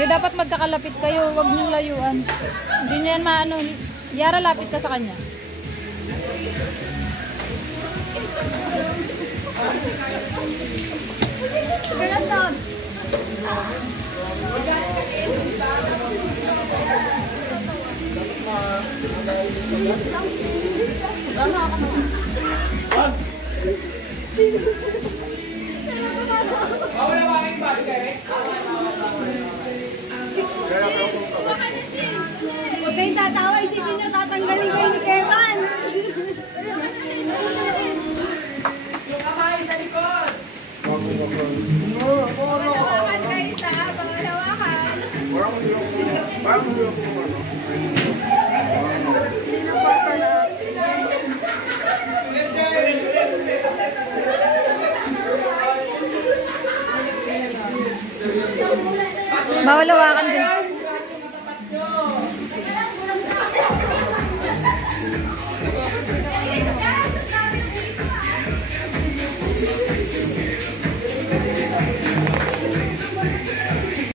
Di dapat magkakalapit kayo, wag niyong layuan. Hindi niya yan maano. Yara, lapit ka sa kanya. Huwag kayong tatawa, isipin nyo tatanggalin kayo ni Kevin. Yung kamay sa likod. Hawakan kayo isa, pangalawakan. Bawal hawakan din.